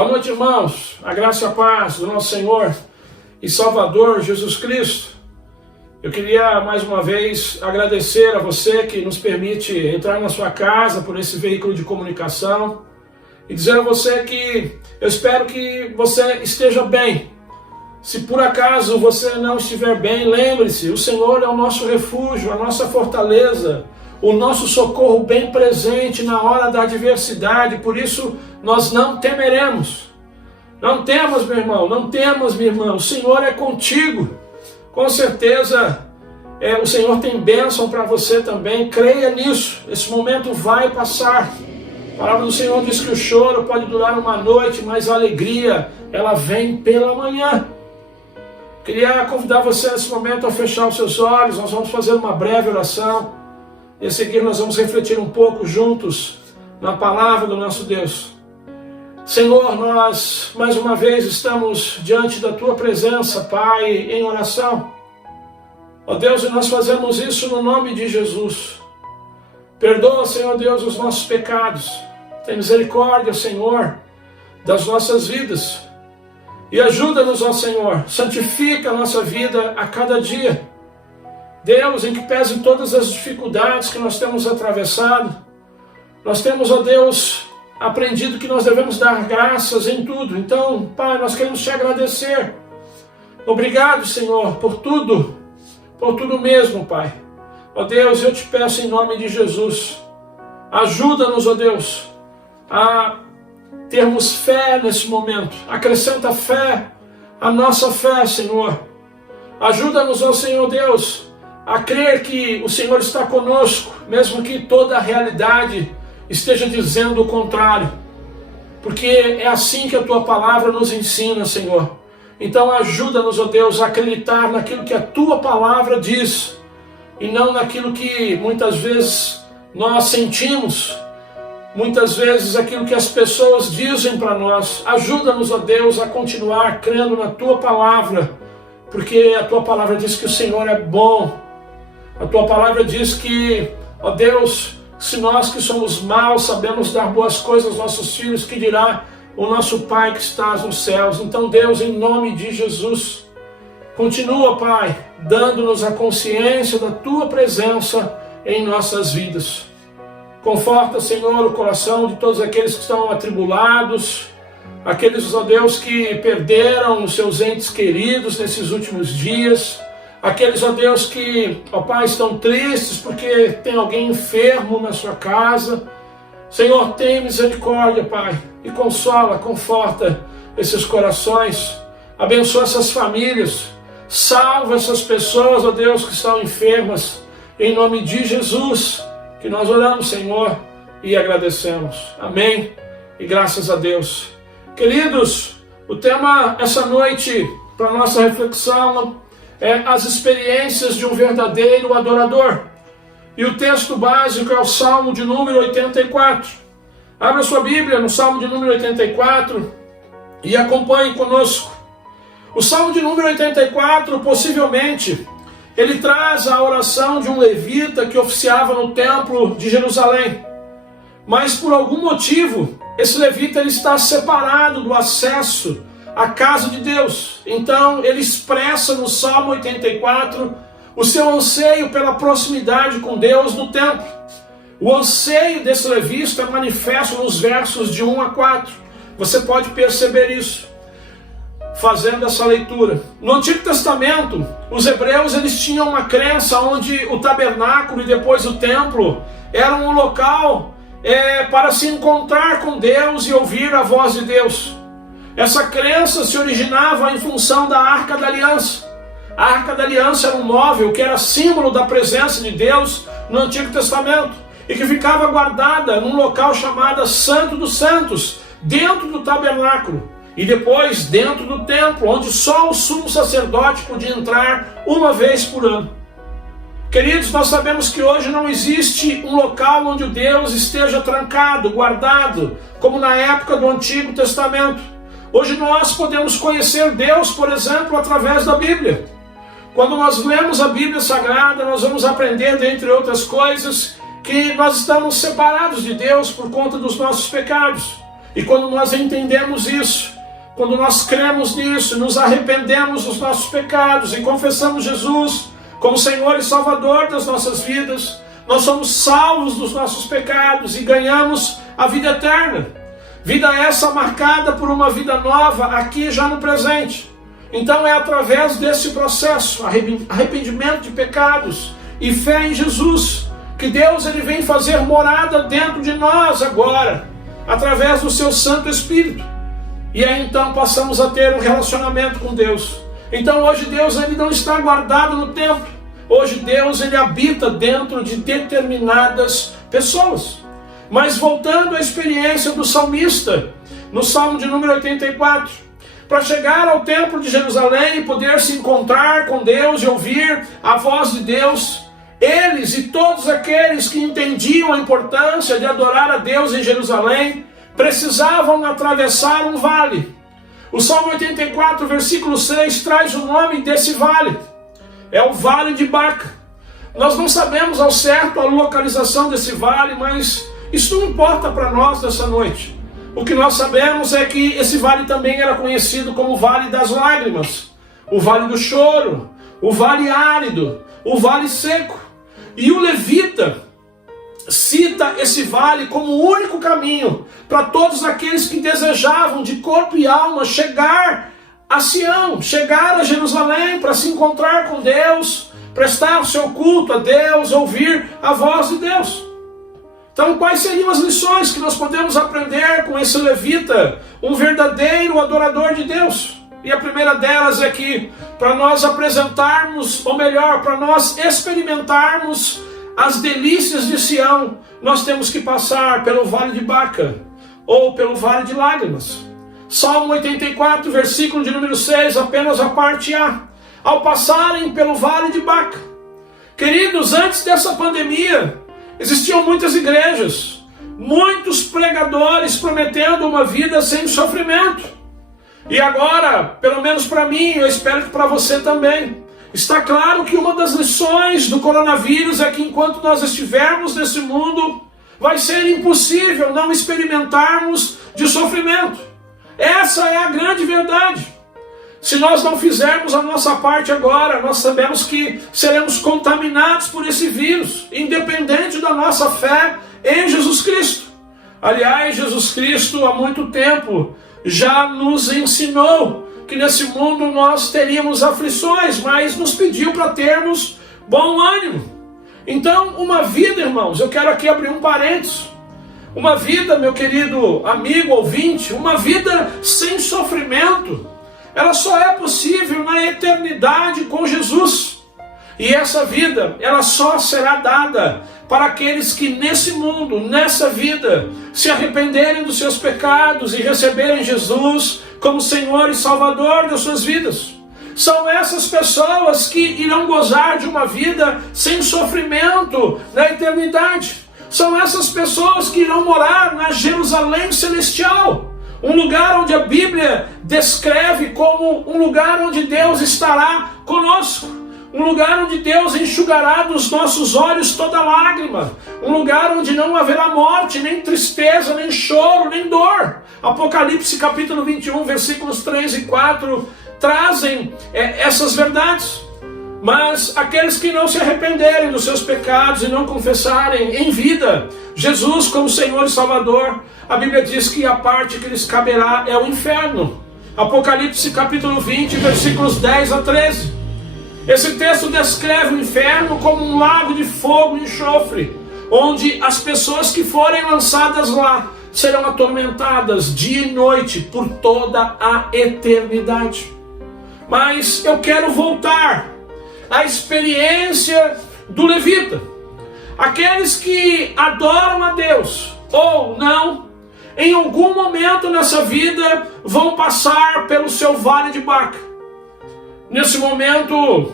Boa noite, irmãos. A graça e a paz do nosso Senhor e Salvador Jesus Cristo. Eu queria mais uma vez agradecer a você que nos permite entrar na sua casa por esse veículo de comunicação e dizer a você que eu espero que você esteja bem. Se por acaso você não estiver bem, lembre-se, o Senhor é o nosso refúgio, a nossa fortaleza, o nosso socorro bem presente na hora da adversidade, por isso nós não temeremos. Não temas, meu irmão, não temas, minha irmã, o Senhor é contigo. Com certeza, o Senhor tem bênção para você também, creia nisso, esse momento vai passar. A palavra do Senhor diz que o choro pode durar uma noite, mas a alegria, ela vem pela manhã. Queria convidar você nesse momento a fechar os seus olhos, nós vamos fazer uma breve oração. E a seguir nós vamos refletir um pouco juntos na palavra do nosso Deus. Senhor, nós mais uma vez estamos diante da Tua presença, Pai, em oração. Ó Deus, e nós fazemos isso no nome de Jesus. Perdoa, Senhor Deus, os nossos pecados. Tem misericórdia, Senhor, das nossas vidas. E ajuda-nos, ó Senhor, santifica a nossa vida a cada dia. Deus, em que pese todas as dificuldades que nós temos atravessado, nós temos, ó Deus, aprendido que nós devemos dar graças em tudo. Então, Pai, nós queremos te agradecer. Obrigado, Senhor, por tudo mesmo, Pai. Ó Deus, eu te peço em nome de Jesus, ajuda-nos, ó Deus, a termos fé nesse momento. Acrescenta fé à nossa fé, Senhor. Ajuda-nos, ó Senhor Deus, a crer que o Senhor está conosco, mesmo que toda a realidade esteja dizendo o contrário. Porque é assim que a Tua palavra nos ensina, Senhor. Então ajuda-nos, ó Deus, a acreditar naquilo que a Tua palavra diz, e não naquilo que muitas vezes nós sentimos, muitas vezes aquilo que as pessoas dizem para nós. Ajuda-nos, ó Deus, a continuar crendo na Tua palavra, porque a Tua palavra diz que o Senhor é bom. A Tua palavra diz que, ó Deus, se nós que somos maus sabemos dar boas coisas aos nossos filhos, que dirá o nosso Pai que estás nos céus. Então, Deus, em nome de Jesus, continua, Pai, dando-nos a consciência da Tua presença em nossas vidas. Conforta, Senhor, o coração de todos aqueles que estão atribulados, aqueles, ó Deus, que perderam os seus entes queridos nesses últimos dias, aqueles, ó Deus, que, ó Pai, estão tristes porque tem alguém enfermo na sua casa. Senhor, tem misericórdia, Pai, e consola, conforta esses corações, abençoa essas famílias, salva essas pessoas, ó Deus, que estão enfermas, em nome de Jesus, que nós oramos, Senhor, e agradecemos. Amém, e graças a Deus. Queridos, o tema essa noite, para nossa reflexão, é as experiências de um verdadeiro adorador. E o texto básico é o Salmo de número 84. Abra sua Bíblia no Salmo de número 84 e acompanhe conosco. O Salmo de número 84, possivelmente, ele traz a oração de um levita que oficiava no templo de Jerusalém. Mas por algum motivo, esse levita ele está separado do acesso à casa de Deus. Então ele expressa no Salmo 84 o seu anseio pela proximidade com Deus no templo. O anseio desse levita é manifesto nos versos de 1 a 4. Você pode perceber isso fazendo essa leitura. No Antigo Testamento, os hebreus eles tinham uma crença onde o tabernáculo e depois o templo eram um local para se encontrar com Deus e ouvir a voz de Deus. Essa crença se originava em função da Arca da Aliança. A Arca da Aliança era um móvel que era símbolo da presença de Deus no Antigo Testamento e que ficava guardada num local chamado Santo dos Santos, dentro do tabernáculo e depois dentro do templo, onde só o sumo sacerdote podia entrar uma vez por ano. Queridos, nós sabemos que hoje não existe um local onde o Deus esteja trancado, guardado, como na época do Antigo Testamento. Hoje nós podemos conhecer Deus, por exemplo, através da Bíblia. Quando nós lemos a Bíblia Sagrada, nós vamos aprender, dentre outras coisas, que nós estamos separados de Deus por conta dos nossos pecados. E quando nós entendemos isso, quando nós cremos nisso, nos arrependemos dos nossos pecados e confessamos Jesus como Senhor e Salvador das nossas vidas, nós somos salvos dos nossos pecados e ganhamos a vida eterna. Vida essa marcada por uma vida nova aqui já no presente. Então é através desse processo, arrependimento de pecados e fé em Jesus, que Deus ele vem fazer morada dentro de nós agora, através do seu Santo Espírito. E aí então passamos a ter um relacionamento com Deus. Então hoje Deus ele não está guardado no templo. Hoje Deus ele habita dentro de determinadas pessoas. Mas voltando à experiência do salmista, no Salmo de número 84, para chegar ao templo de Jerusalém e poder se encontrar com Deus e ouvir a voz de Deus, eles e todos aqueles que entendiam a importância de adorar a Deus em Jerusalém, precisavam atravessar um vale. O Salmo 84, versículo 6, traz o nome desse vale. É o Vale de Baca. Nós não sabemos ao certo a localização desse vale, mas isso não importa para nós nessa noite. O que nós sabemos é que esse vale também era conhecido como Vale das Lágrimas, o Vale do Choro, o Vale Árido, o Vale Seco. E o levita cita esse vale como o único caminho para todos aqueles que desejavam de corpo e alma chegar a Sião, chegar a Jerusalém para se encontrar com Deus, prestar o seu culto a Deus, ouvir a voz de Deus. Então, quais seriam as lições que nós podemos aprender com esse levita, um verdadeiro adorador de Deus? E a primeira delas é que, para nós apresentarmos, ou melhor, para nós experimentarmos as delícias de Sião, nós temos que passar pelo Vale de Baca, ou pelo Vale de Lágrimas. Salmo 84, versículo de número 6, apenas a parte A. Ao passarem pelo Vale de Baca. Queridos, antes dessa pandemia, existiam muitas igrejas, muitos pregadores prometendo uma vida sem sofrimento. E agora, pelo menos para mim, eu espero que para você também, está claro que uma das lições do coronavírus é que enquanto nós estivermos nesse mundo, vai ser impossível não experimentarmos de sofrimento. Essa é a grande verdade. Se nós não fizermos a nossa parte agora, nós sabemos que seremos contaminados por esse vírus, independente da nossa fé em Jesus Cristo. Aliás, Jesus Cristo há muito tempo já nos ensinou que nesse mundo nós teríamos aflições, mas nos pediu para termos bom ânimo. Então, uma vida, irmãos, eu quero aqui abrir um parênteses. Uma vida, meu querido amigo ouvinte, uma vida sem sofrimento, ela só é possível na eternidade com Jesus. E essa vida, ela só será dada para aqueles que nesse mundo, nessa vida, se arrependerem dos seus pecados e receberem Jesus como Senhor e Salvador das suas vidas. São essas pessoas que irão gozar de uma vida sem sofrimento na eternidade. São essas pessoas que irão morar na Jerusalém Celestial, um lugar onde a Bíblia descreve como um lugar onde Deus estará conosco, um lugar onde Deus enxugará dos nossos olhos toda lágrima, um lugar onde não haverá morte, nem tristeza, nem choro, nem dor. Apocalipse capítulo 21, versículos 3 e 4 trazem essas verdades. Mas aqueles que não se arrependerem dos seus pecados e não confessarem em vida Jesus como Senhor e Salvador, a Bíblia diz que a parte que lhes caberá é o inferno. Apocalipse capítulo 20, versículos 10 a 13. Esse texto descreve o inferno como um lago de fogo e enxofre, onde as pessoas que forem lançadas lá serão atormentadas dia e noite por toda a eternidade. Mas eu quero voltar à experiência do levita. Aqueles que adoram a Deus ou não, em algum momento nessa vida vão passar pelo seu Vale de Baca. Nesse momento,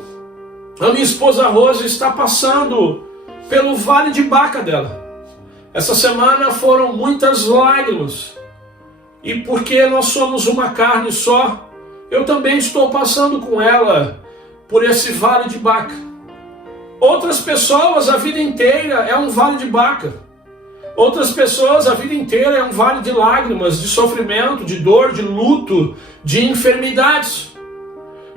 a minha esposa Rosa está passando pelo Vale de Baca dela. Essa semana foram muitas lágrimas. E porque nós somos uma carne só, eu também estou passando com ela por esse Vale de Baca. Outras pessoas, a vida inteira é um Vale de Baca. Outras pessoas, a vida inteira é um vale de lágrimas, de sofrimento, de dor, de luto, de enfermidades.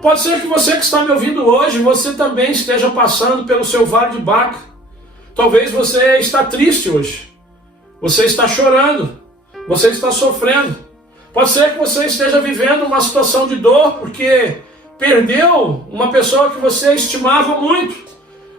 Pode ser que você que está me ouvindo hoje, você também esteja passando pelo seu vale de Baca. Talvez você está triste hoje. Você está chorando. Você está sofrendo. Pode ser que você esteja vivendo uma situação de dor porque perdeu uma pessoa que você estimava muito.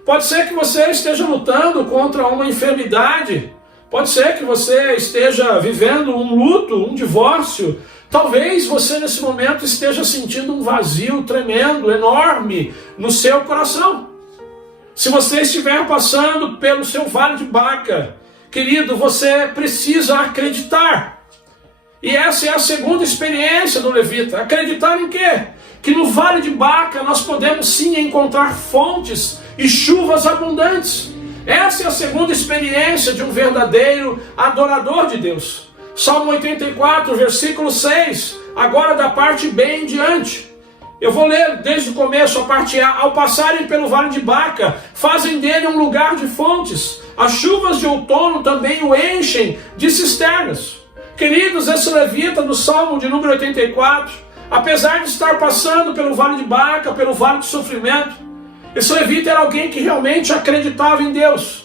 Pode ser que você esteja lutando contra uma enfermidade. Pode ser que você esteja vivendo um luto, um divórcio. Talvez você nesse momento esteja sentindo um vazio tremendo, enorme no seu coração. Se você estiver passando pelo seu vale de Baca, querido, você precisa acreditar. E essa é a segunda experiência do levita. Acreditar em quê? Que no vale de Baca nós podemos sim encontrar fontes e chuvas abundantes. Essa é a segunda experiência de um verdadeiro adorador de Deus. Salmo 84, versículo 6, agora da parte B em diante. Eu vou ler desde o começo a parte A. Ao passarem pelo vale de Baca, fazem dele um lugar de fontes. As chuvas de outono também o enchem de cisternas. Queridos, esse levita do Salmo de número 84, apesar de estar passando pelo vale de Baca, pelo vale de sofrimento, esse levita era alguém que realmente acreditava em Deus.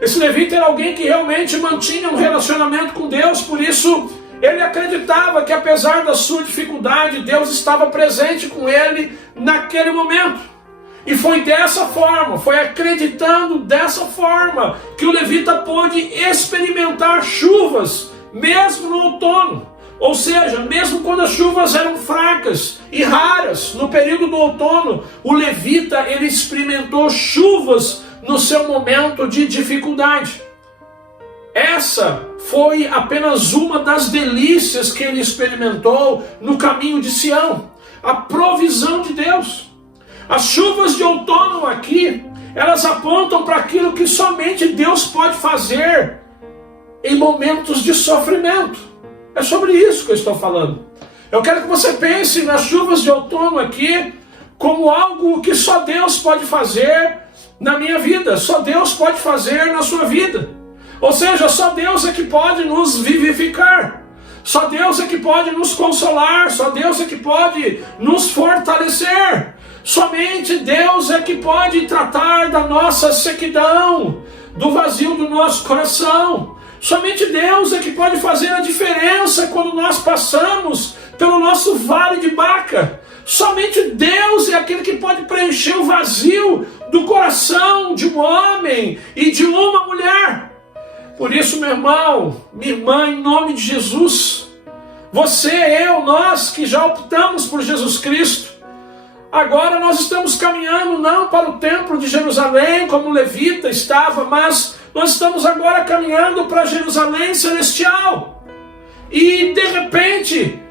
Esse levita era alguém que realmente mantinha um relacionamento com Deus, por isso ele acreditava que apesar da sua dificuldade, Deus estava presente com ele naquele momento. E foi dessa forma, foi acreditando dessa forma, que o levita pôde experimentar chuvas, mesmo no outono. Ou seja, mesmo quando as chuvas eram fracas e raras, no período do outono, o levita ele experimentou chuvas no seu momento de dificuldade. Essa foi apenas uma das delícias que ele experimentou no caminho de Sião, a provisão de Deus. As chuvas de outono aqui, elas apontam para aquilo que somente Deus pode fazer em momentos de sofrimento. É sobre isso que eu estou falando. Eu quero que você pense nas chuvas de outono aqui como algo que só Deus pode fazer na minha vida, só Deus pode fazer na sua vida. Ou seja, só Deus é que pode nos vivificar, só Deus é que pode nos consolar, só Deus é que pode nos fortalecer. Somente Deus é que pode tratar da nossa sequidão, do vazio do nosso coração. Somente Deus é que pode fazer a diferença quando nós passamos pelo nosso vale de Baca. Somente Deus é aquele que pode preencher o vazio do coração de um homem e de uma mulher. Por isso, meu irmão, minha irmã, em nome de Jesus, você, eu, nós que já optamos por Jesus Cristo, agora nós estamos caminhando não para o templo de Jerusalém, como o levita estava, mas nós estamos agora caminhando para Jerusalém celestial. E de repente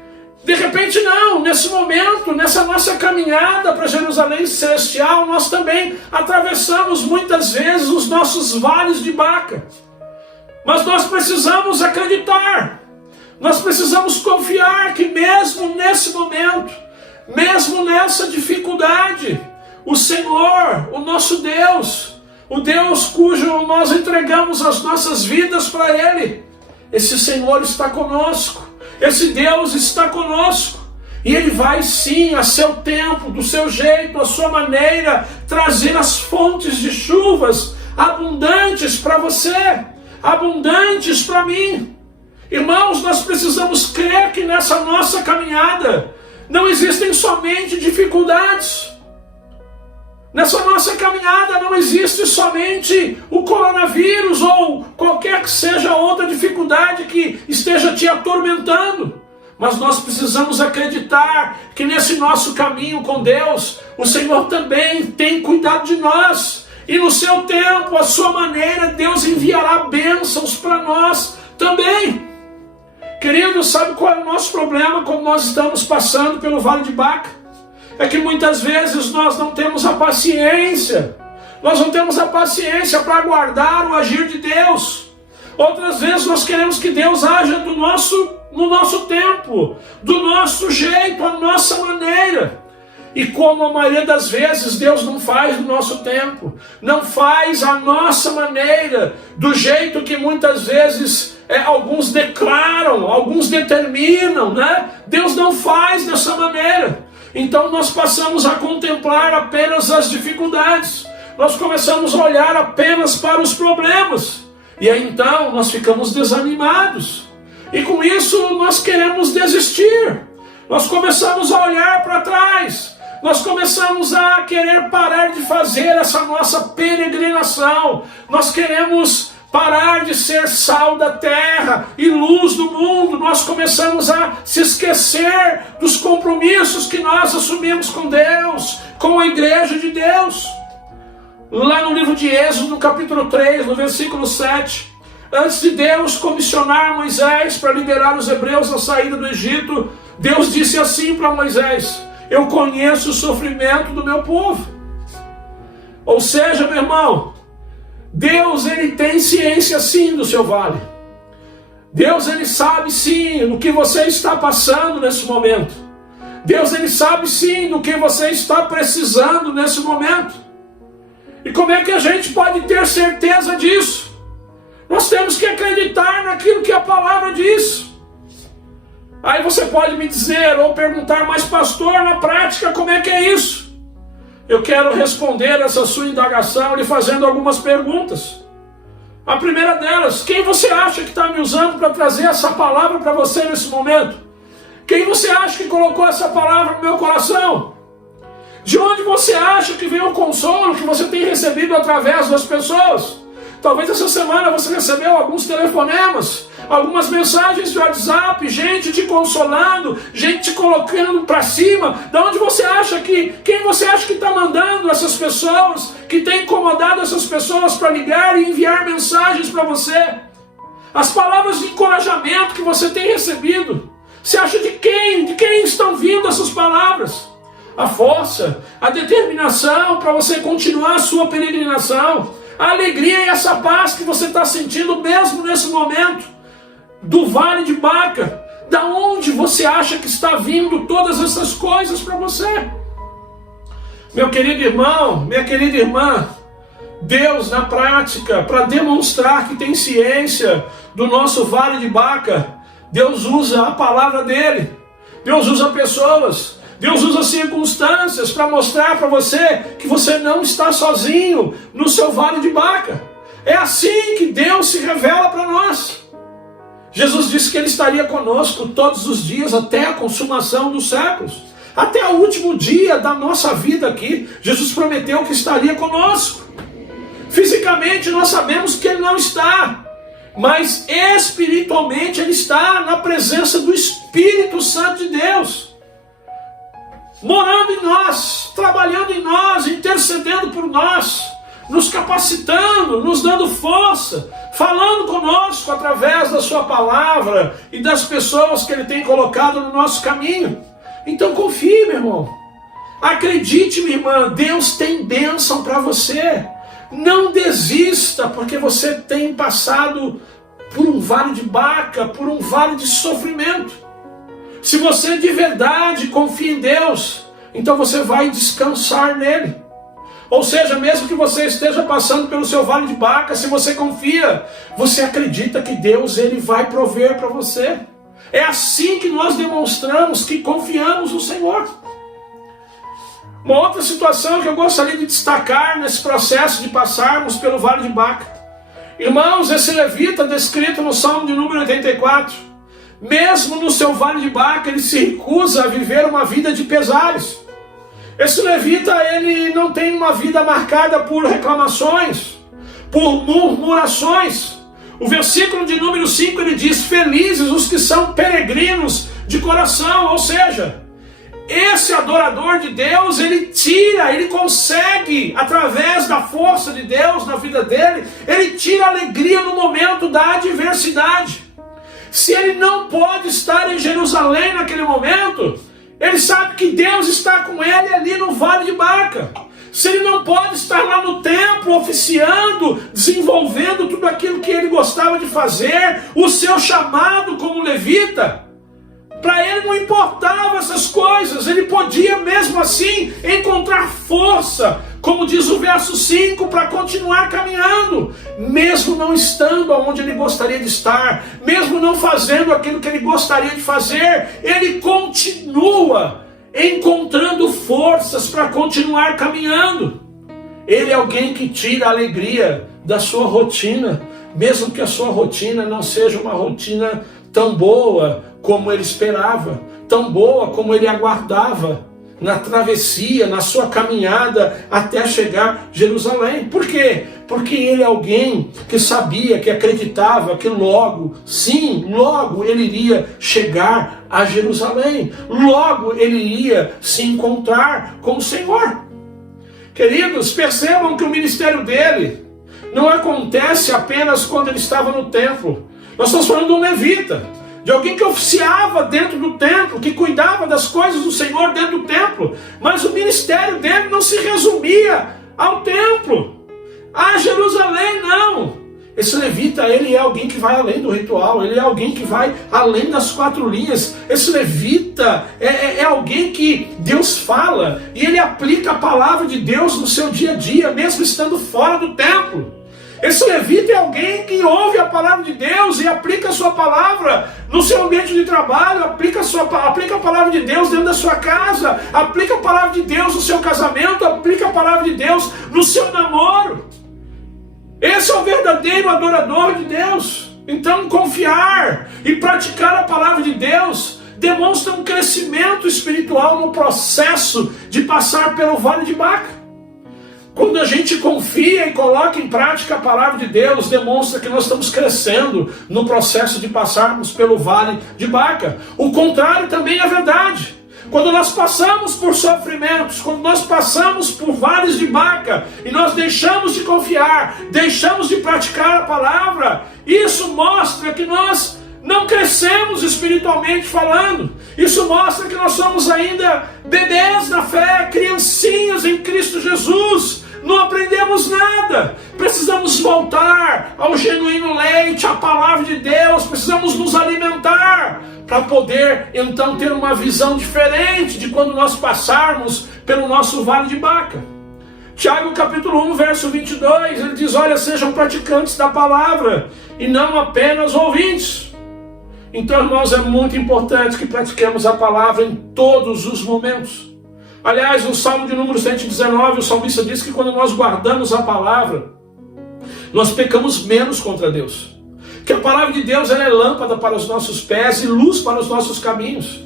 não, nesse momento, nessa nossa caminhada para Jerusalém celestial, nós também atravessamos muitas vezes os nossos vales de Baca. Mas nós precisamos acreditar, nós precisamos confiar que mesmo nesse momento, mesmo nessa dificuldade, o Senhor, o nosso Deus, o Deus cujo nós entregamos as nossas vidas para Ele, esse Senhor está conosco, esse Deus está conosco, e Ele vai sim, a seu tempo, do seu jeito, a sua maneira, trazer as fontes de chuvas abundantes para você, abundantes para mim. Irmãos, nós precisamos crer que nessa nossa caminhada não existem somente dificuldades. Nessa nossa caminhada não existe somente o coronavírus ou qualquer que seja outra dificuldade que esteja te atormentando. Mas nós precisamos acreditar que nesse nosso caminho com Deus, o Senhor também tem cuidado de nós. E no seu tempo, a sua maneira, Deus enviará bênçãos para nós também. Queridos, sabe qual é o nosso problema quando nós estamos passando pelo vale de Baca? É que muitas vezes nós não temos a paciência. Nós não temos a paciência para aguardar o agir de Deus. Outras vezes nós queremos que Deus haja no nosso tempo, do nosso jeito, a nossa maneira. E como a maioria das vezes Deus não faz no nosso tempo, não faz a nossa maneira, do jeito que muitas vezes alguns declaram, alguns determinam, né? Deus não faz dessa maneira. Então nós passamos a contemplar apenas as dificuldades, nós começamos a olhar apenas para os problemas, e aí então nós ficamos desanimados, e com isso nós queremos desistir, nós começamos a olhar para trás, nós começamos a querer parar de fazer essa nossa peregrinação, nós queremos parar de ser sal da terra e luz do mundo, nós começamos a se esquecer dos compromissos que nós assumimos com Deus, com a igreja de Deus. Lá no livro de Êxodo, no capítulo 3, no versículo 7, antes de Deus comissionar Moisés para liberar os hebreus na saída do Egito, Deus disse assim para Moisés: eu conheço o sofrimento do meu povo. Ou seja, meu irmão, Deus, ele tem ciência sim do seu vale. Deus, ele sabe sim do que você está passando nesse momento. Deus, ele sabe sim do que você está precisando nesse momento. E como é que a gente pode ter certeza disso? Nós temos que acreditar naquilo que a palavra diz. Aí você pode me dizer ou perguntar, mas pastor, na prática como é que é isso? Eu quero responder essa sua indagação lhe fazendo algumas perguntas. A primeira delas, quem você acha que está me usando para trazer essa palavra para você nesse momento? Quem você acha que colocou essa palavra no meu coração? De onde você acha que vem o consolo que você tem recebido através das pessoas? Talvez essa semana você recebeu alguns telefonemas, algumas mensagens de WhatsApp, gente te consolando, gente te colocando para cima. De onde você acha que, quem você acha que está mandando essas pessoas, que tem incomodado essas pessoas para ligar e enviar mensagens para você? As palavras de encorajamento que você tem recebido, você acha de quem? De quem estão vindo essas palavras? A força, a determinação para você continuar a sua peregrinação, a alegria e essa paz que você está sentindo mesmo nesse momento do Vale de Baca. Da onde você acha que está vindo todas essas coisas para você? Meu querido irmão, minha querida irmã, Deus na prática, para demonstrar que tem ciência do nosso Vale de Baca, Deus usa a palavra dele, Deus usa pessoas, Deus usa circunstâncias para mostrar para você que você não está sozinho no seu Vale de Baca. É assim que Deus se revela para nós. Jesus disse que Ele estaria conosco todos os dias até a consumação dos séculos. Até o último dia da nossa vida aqui, Jesus prometeu que estaria conosco. Fisicamente nós sabemos que Ele não está, mas espiritualmente Ele está na presença do Espírito Santo de Deus, morando em nós, trabalhando em nós, intercedendo por nós, nos capacitando, nos dando força, falando conosco através da sua palavra e das pessoas que Ele tem colocado no nosso caminho. Então confie, meu irmão. Acredite, minha irmã, Deus tem bênção para você. Não desista, porque você tem passado por um vale de Baca, por um vale de sofrimento. Se você de verdade confia em Deus, então você vai descansar nele. Ou seja, mesmo que você esteja passando pelo seu vale de Baca, se você confia, você acredita que Deus ele vai prover para você. É assim que nós demonstramos que confiamos no Senhor. Uma outra situação que eu gostaria de destacar nesse processo de passarmos pelo vale de Baca. Irmãos, esse levita descrito no Salmo de número 84, mesmo no seu vale de Baca, ele se recusa a viver uma vida de pesares. Esse levita, ele não tem uma vida marcada por reclamações, por murmurações. O versículo de número 5, ele diz, felizes os que são peregrinos de coração. Ou seja, esse adorador de Deus, ele consegue, através da força de Deus na vida dele, ele tira alegria no momento da adversidade. Se ele não pode estar em Jerusalém naquele momento, ele sabe que Deus está com ele ali no Vale de Baca. Se ele não pode estar lá no templo oficiando, desenvolvendo tudo aquilo que ele gostava de fazer, o seu chamado como levita, Para ele não importava essas coisas, ele podia mesmo assim encontrar força, como diz o verso 5, para continuar caminhando, mesmo não estando onde ele gostaria de estar, mesmo não fazendo aquilo que ele gostaria de fazer, ele continua encontrando forças para continuar caminhando. Ele é alguém que tira a alegria da sua rotina, mesmo que a sua rotina não seja uma rotina tão boa como ele esperava, tão boa como ele aguardava, na travessia, na sua caminhada até chegar a Jerusalém. Por quê? Porque ele é alguém que sabia, que acreditava que logo, sim, logo ele iria chegar a Jerusalém, logo ele iria se encontrar com o Senhor. Queridos, percebam que o ministério dele não acontece apenas quando ele estava no templo. Nós estamos falando de um levita, de alguém que oficiava dentro do templo, que cuidava das coisas do Senhor dentro do templo. Mas o ministério dele não se resumia ao templo, a Jerusalém, não. Esse levita, ele é alguém que vai além do ritual, ele é alguém que vai além das 4 linhas. Esse levita é alguém que Deus fala e ele aplica a palavra de Deus no seu dia a dia, mesmo estando fora do templo. Esse levita é alguém que ouve a palavra de Deus e aplica a sua palavra no seu ambiente de trabalho, aplica a palavra de Deus dentro da sua casa, aplica a palavra de Deus no seu casamento, aplica a palavra de Deus no seu namoro. Esse é o verdadeiro adorador de Deus. Então, confiar e praticar a palavra de Deus demonstra um crescimento espiritual no processo de passar pelo Vale de Baca. Quando a gente confia e coloca em prática a palavra de Deus, demonstra que nós estamos crescendo no processo de passarmos pelo Vale de Baca. O contrário também é verdade. Quando nós passamos por sofrimentos, quando nós passamos por vales de Baca, e nós deixamos de confiar, deixamos de praticar a palavra, isso mostra que nós não crescemos espiritualmente falando. Isso mostra que nós somos ainda bebês na fé, criancinhas em Cristo Jesus. Não aprendemos nada. Precisamos voltar ao genuíno leite, à palavra de Deus. Precisamos nos alimentar para poder então ter uma visão diferente de quando nós passarmos pelo nosso Vale de Baca. Tiago capítulo 1, verso 22, ele diz: olha, sejam praticantes da palavra e não apenas ouvintes. Então, irmãos, é muito importante que pratiquemos a palavra em todos os momentos. Aliás, no Salmo de número 119, o salmista diz que quando nós guardamos a palavra, nós pecamos menos contra Deus. Que a palavra de Deus ela é lâmpada para os nossos pés e luz para os nossos caminhos.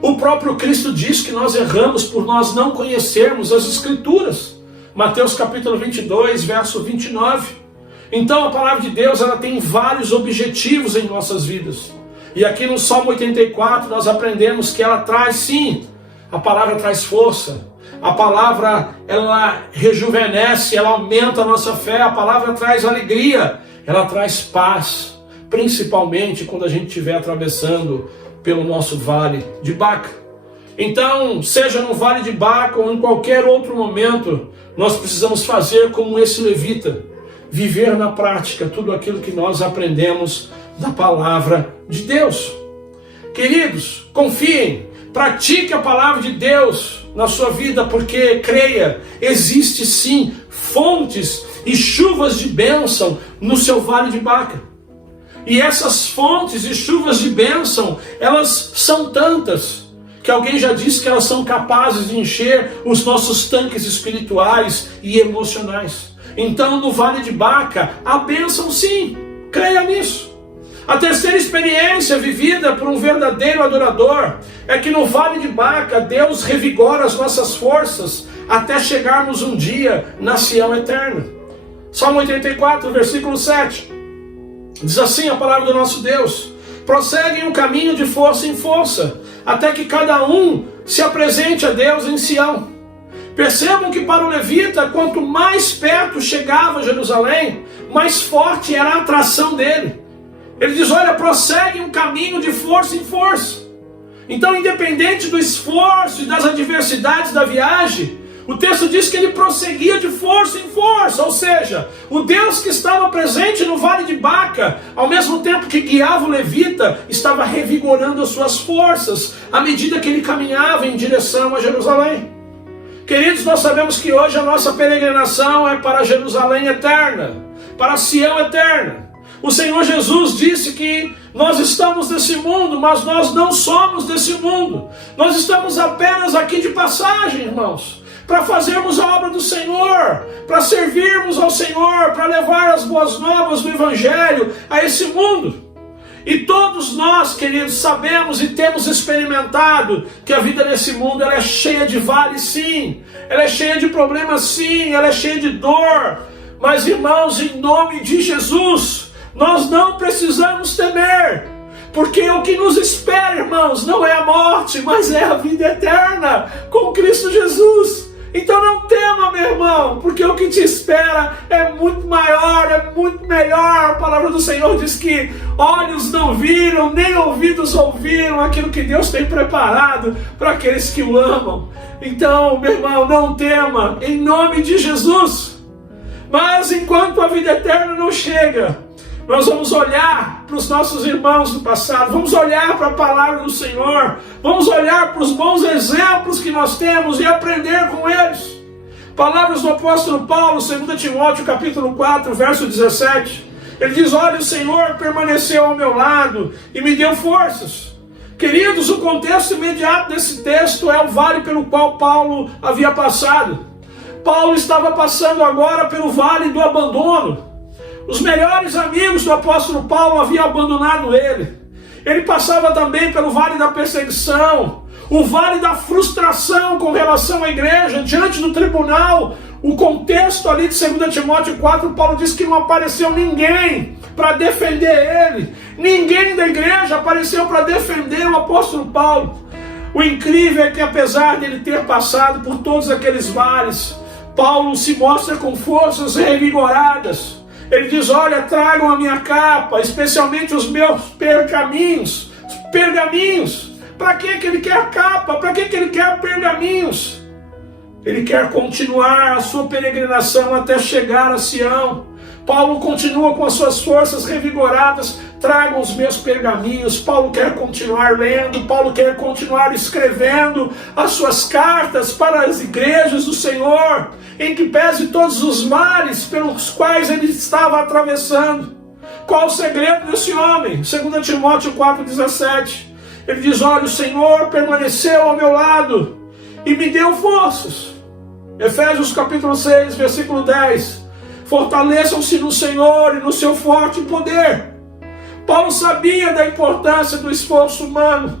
O próprio Cristo diz que nós erramos por nós não conhecermos as Escrituras. Mateus capítulo 22, verso 29. Então a palavra de Deus ela tem vários objetivos em nossas vidas. E aqui no Salmo 84 nós aprendemos que ela traz, sim, a palavra traz força. A palavra ela rejuvenesce, ela aumenta a nossa fé. A palavra traz alegria, ela traz paz. Principalmente quando a gente estiver atravessando pelo nosso Vale de Baca. Então, seja no Vale de Baca ou em qualquer outro momento, nós precisamos fazer como esse levita, viver na prática tudo aquilo que nós aprendemos da palavra de Deus. Queridos, confiem, pratique a palavra de Deus na sua vida, porque, creia, existe sim fontes e chuvas de bênção no seu Vale de Baca. E essas fontes e chuvas de bênção, elas são tantas, que alguém já disse que elas são capazes de encher os nossos tanques espirituais e emocionais. Então, no Vale de Baca, há bênção sim, creia nisso. A terceira experiência vivida por um verdadeiro adorador é que no Vale de Baca, Deus revigora as nossas forças até chegarmos um dia na Sião eterna. Salmo 84, versículo 7. Diz assim a palavra do nosso Deus: prosseguem o caminho de força em força, até que cada um se apresente a Deus em Sião. Percebam que para o levita, quanto mais perto chegava a Jerusalém, mais forte era a atração dele. Ele diz, olha, prosseguem um caminho de força em força. Então, independente do esforço e das adversidades da viagem, O texto diz que ele prosseguia de força em força, ou seja, o Deus que estava presente no vale de Baca, ao mesmo tempo que guiava o levita, estava revigorando as suas forças, à medida que ele caminhava em direção a Jerusalém. Queridos, nós sabemos que hoje a nossa peregrinação é para Jerusalém eterna, para Sião eterna. O Senhor Jesus disse que nós estamos nesse mundo, mas nós não somos desse mundo. Nós estamos apenas aqui de passagem, irmãos, para fazermos a obra do Senhor, para servirmos ao Senhor, para levar as boas novas do Evangelho a esse mundo. E todos nós, queridos, sabemos e temos experimentado que a vida nesse mundo ela é cheia de vales, sim, ela é cheia de problemas, sim, ela é cheia de dor. Mas, irmãos, em nome de Jesus, nós não precisamos temer, porque o que nos espera, irmãos, não é a morte, mas é a vida eterna com Cristo Jesus. Então não tema, meu irmão, porque o que te espera é muito maior, é muito melhor. A palavra do Senhor diz que olhos não viram, nem ouvidos ouviram aquilo que Deus tem preparado para aqueles que o amam. Então, meu irmão, não tema, em nome de Jesus. Mas enquanto a vida eterna não chega, nós vamos olhar para os nossos irmãos do passado, vamos olhar para a palavra do Senhor, vamos olhar para os bons exemplos que nós temos e aprender com eles. Palavras do apóstolo Paulo, 2 Timóteo capítulo 4, verso 17. Ele diz: olha, o Senhor permaneceu ao meu lado e me deu forças. Queridos, o contexto imediato desse texto é o vale pelo qual Paulo havia passado. Paulo estava passando agora pelo vale do abandono. Os melhores amigos do apóstolo Paulo haviam abandonado ele. Ele passava também pelo vale da perseguição, o vale da frustração com relação à igreja, diante do tribunal. O contexto ali de 2 Timóteo 4, Paulo diz que não apareceu ninguém para defender ele. Ninguém da igreja apareceu para defender o apóstolo Paulo. O incrível é que, apesar de ele ter passado por todos aqueles vales, Paulo se mostra com forças revigoradas. Ele diz: olha, tragam a minha capa, especialmente os meus pergaminhos. Para que ele quer capa? Para que ele quer pergaminhos? Ele quer continuar a sua peregrinação até chegar a Sião. Paulo continua com as suas forças revigoradas. Tragam os meus pergaminhos. Paulo quer continuar lendo, Paulo quer continuar escrevendo as suas cartas para as igrejas do Senhor, em que pese todos os males pelos quais ele estava atravessando. Qual o segredo desse homem? 2 Timóteo 4,17. Ele diz: olha, o Senhor permaneceu ao meu lado e me deu forças. Efésios capítulo 6, versículo 10. Fortaleçam-se no Senhor e no seu forte poder. Paulo sabia da importância do esforço humano.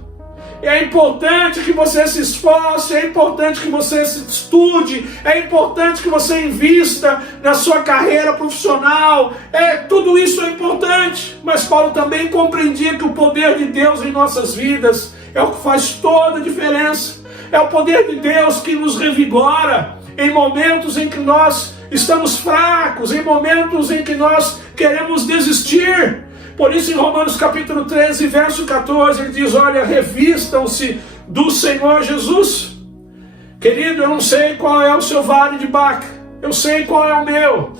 É importante que você se esforce, é importante que você se estude, é importante que você invista na sua carreira profissional. Tudo isso é importante. Mas Paulo também compreendia que o poder de Deus em nossas vidas é o que faz toda a diferença. É o poder de Deus que nos revigora em momentos em que nós estamos fracos, em momentos em que nós queremos desistir. Por isso, em Romanos capítulo 13, verso 14, ele diz: olha, revistam-se do Senhor Jesus. Querido, eu não sei qual é o seu vale de Baca, eu sei qual é o meu,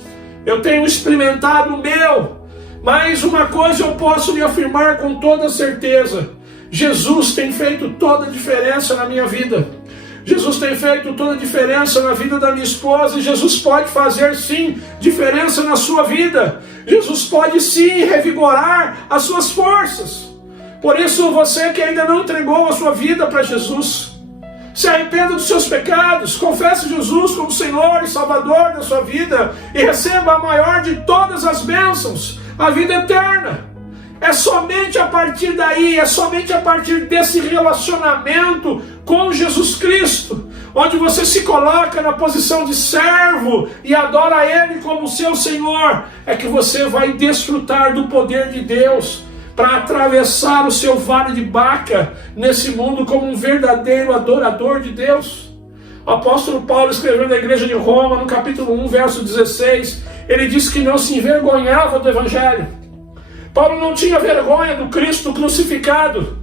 eu tenho experimentado o meu, mas uma coisa eu posso lhe afirmar com toda certeza: Jesus tem feito toda a diferença na minha vida. Jesus tem feito toda a diferença na vida da minha esposa, e Jesus pode fazer sim diferença na sua vida. Jesus pode sim revigorar as suas forças. Por isso, você que ainda não entregou a sua vida para Jesus, se arrependa dos seus pecados, confesse Jesus como Senhor e Salvador da sua vida e receba a maior de todas as bênçãos, a vida eterna. É somente a partir daí, é somente a partir desse relacionamento com Jesus Cristo, onde você se coloca na posição de servo e adora Ele como seu Senhor, é que você vai desfrutar do poder de Deus para atravessar o seu vale de Baca nesse mundo como um verdadeiro adorador de Deus. O apóstolo Paulo, escrevendo à igreja de Roma, no capítulo 1, verso 16, ele disse que não se envergonhava do Evangelho. Paulo não tinha vergonha do Cristo crucificado.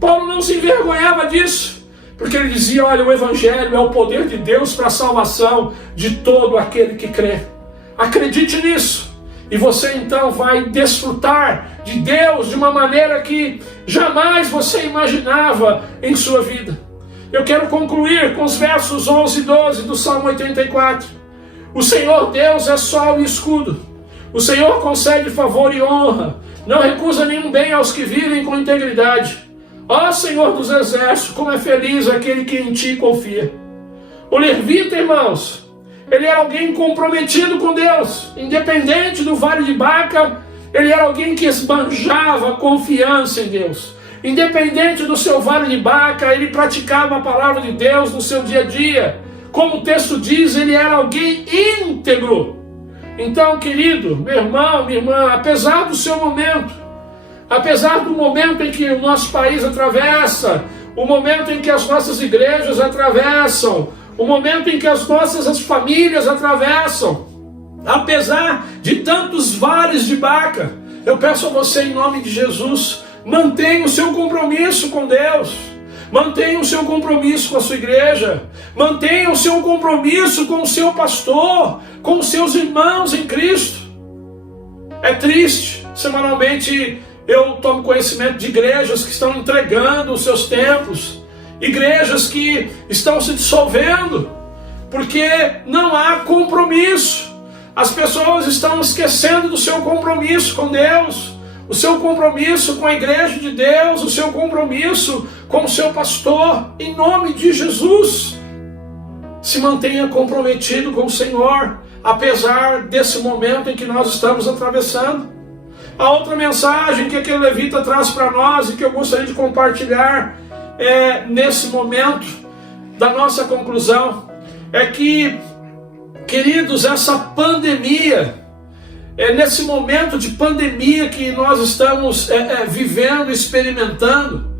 Paulo não se envergonhava disso. Porque ele dizia, olha, o Evangelho é o poder de Deus para a salvação de todo aquele que crê. Acredite nisso. E você então vai desfrutar de Deus de uma maneira que jamais você imaginava em sua vida. Eu quero concluir com os versos 11 e 12 do Salmo 84. O Senhor Deus é sol e escudo. O Senhor concede favor e honra. Não recusa nenhum bem aos que vivem com integridade. Ó Senhor dos exércitos, como é feliz aquele que em ti confia. O levita, irmãos, ele era alguém comprometido com Deus. Independente do vale de Baca, ele era alguém que esbanjava confiança em Deus. Independente do seu vale de Baca, ele praticava a palavra de Deus no seu dia a dia. Como o texto diz, ele era alguém íntegro. Então, querido, meu irmão, minha irmã, apesar do seu momento, apesar do momento em que o nosso país atravessa, o momento em que as nossas igrejas atravessam, o momento em que as nossas famílias atravessam, apesar de tantos vales de Baca, eu peço a você em nome de Jesus, mantenha o seu compromisso com Deus, mantenha o seu compromisso com a sua igreja, mantenha o seu compromisso com o seu pastor, com os seus irmãos em Cristo. É triste, semanalmente eu tomo conhecimento de igrejas que estão entregando os seus templos, igrejas que estão se dissolvendo, porque não há compromisso. As pessoas estão esquecendo do seu compromisso com Deus, o seu compromisso com a igreja de Deus, o seu compromisso com o seu pastor. Em nome de Jesus, se mantenha comprometido com o Senhor, apesar desse momento em que nós estamos atravessando. A outra mensagem que aquele levita traz para nós e que eu gostaria de compartilhar nesse momento da nossa conclusão é que, queridos, essa pandemia, nesse momento de pandemia que nós estamos vivendo, experimentando,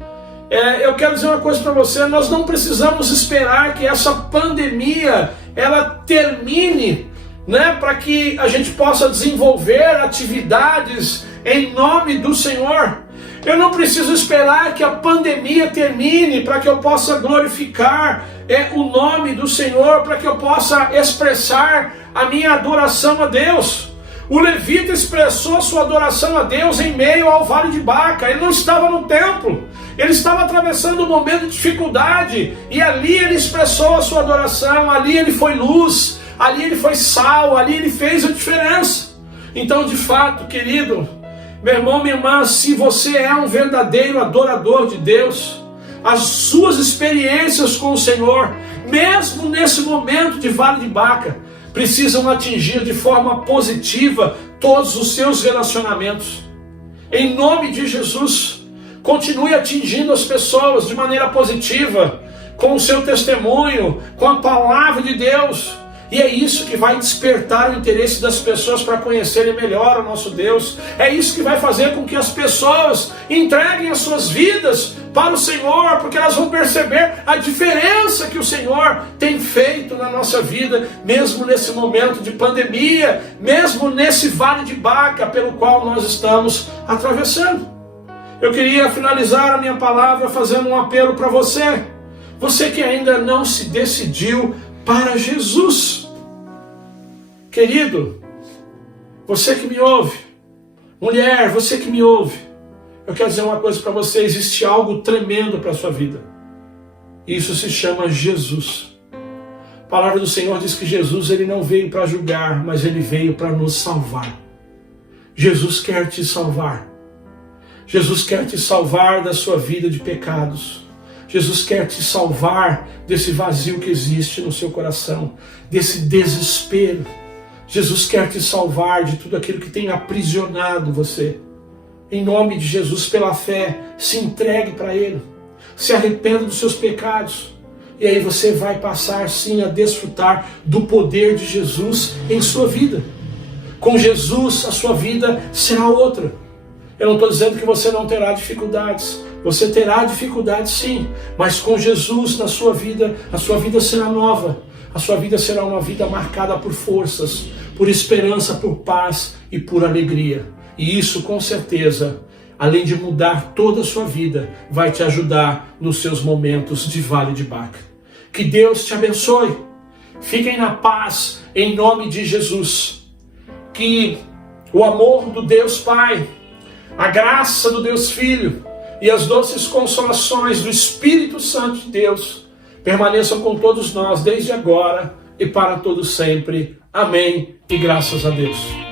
eu quero dizer uma coisa para você: nós não precisamos esperar que essa pandemia ela termine, né, para que a gente possa desenvolver atividades em nome do Senhor. Eu não preciso esperar que a pandemia termine para que eu possa glorificar o nome do Senhor, para que eu possa expressar a minha adoração a Deus. O levita expressou sua adoração a Deus em meio ao vale de Baca. Ele não estava no templo, ele estava atravessando um momento de dificuldade, e ali ele expressou a sua adoração, ali ele foi luz, ali ele foi sal, ali ele fez a diferença. Então, de fato, querido, meu irmão, minha irmã, se você é um verdadeiro adorador de Deus, as suas experiências com o Senhor, mesmo nesse momento de vale de Baca, precisam atingir de forma positiva todos os seus relacionamentos. Em nome de Jesus, continue atingindo as pessoas de maneira positiva, com o seu testemunho, com a palavra de Deus. E é isso que vai despertar o interesse das pessoas para conhecerem melhor o nosso Deus. É isso que vai fazer com que as pessoas entreguem as suas vidas para o Senhor, porque elas vão perceber a diferença que o Senhor tem feito na nossa vida, mesmo nesse momento de pandemia, mesmo nesse vale de Baca pelo qual nós estamos atravessando. Eu queria finalizar a minha palavra fazendo um apelo para você. Você que ainda não se decidiu para Jesus. Querido, você que me ouve, mulher, você que me ouve, eu quero dizer uma coisa para você: existe algo tremendo para a sua vida. Isso se chama Jesus. A palavra do Senhor diz que Jesus, ele não veio para julgar, mas ele veio para nos salvar. Jesus quer te salvar. Jesus quer te salvar da sua vida de pecados. Jesus quer te salvar desse vazio que existe no seu coração, desse desespero. Jesus quer te salvar de tudo aquilo que tem aprisionado você. Em nome de Jesus, pela fé, se entregue para Ele. Se arrependa dos seus pecados. E aí você vai passar sim a desfrutar do poder de Jesus em sua vida. Com Jesus, a sua vida será outra. Eu não estou dizendo que você não terá dificuldades. Você terá dificuldades sim, mas com Jesus na sua vida, a sua vida será nova. A sua vida será uma vida marcada por forças, por esperança, por paz e por alegria. E isso com certeza além de mudar toda a sua vida, vai te ajudar nos seus momentos de vale de Baca. Que Deus te abençoe. Fiquem na paz, em nome de Jesus. Que o amor do Deus Pai, a graça do Deus Filho e as doces consolações do Espírito Santo de Deus permaneçam com todos nós, desde agora e para todo sempre. Amém e graças a Deus.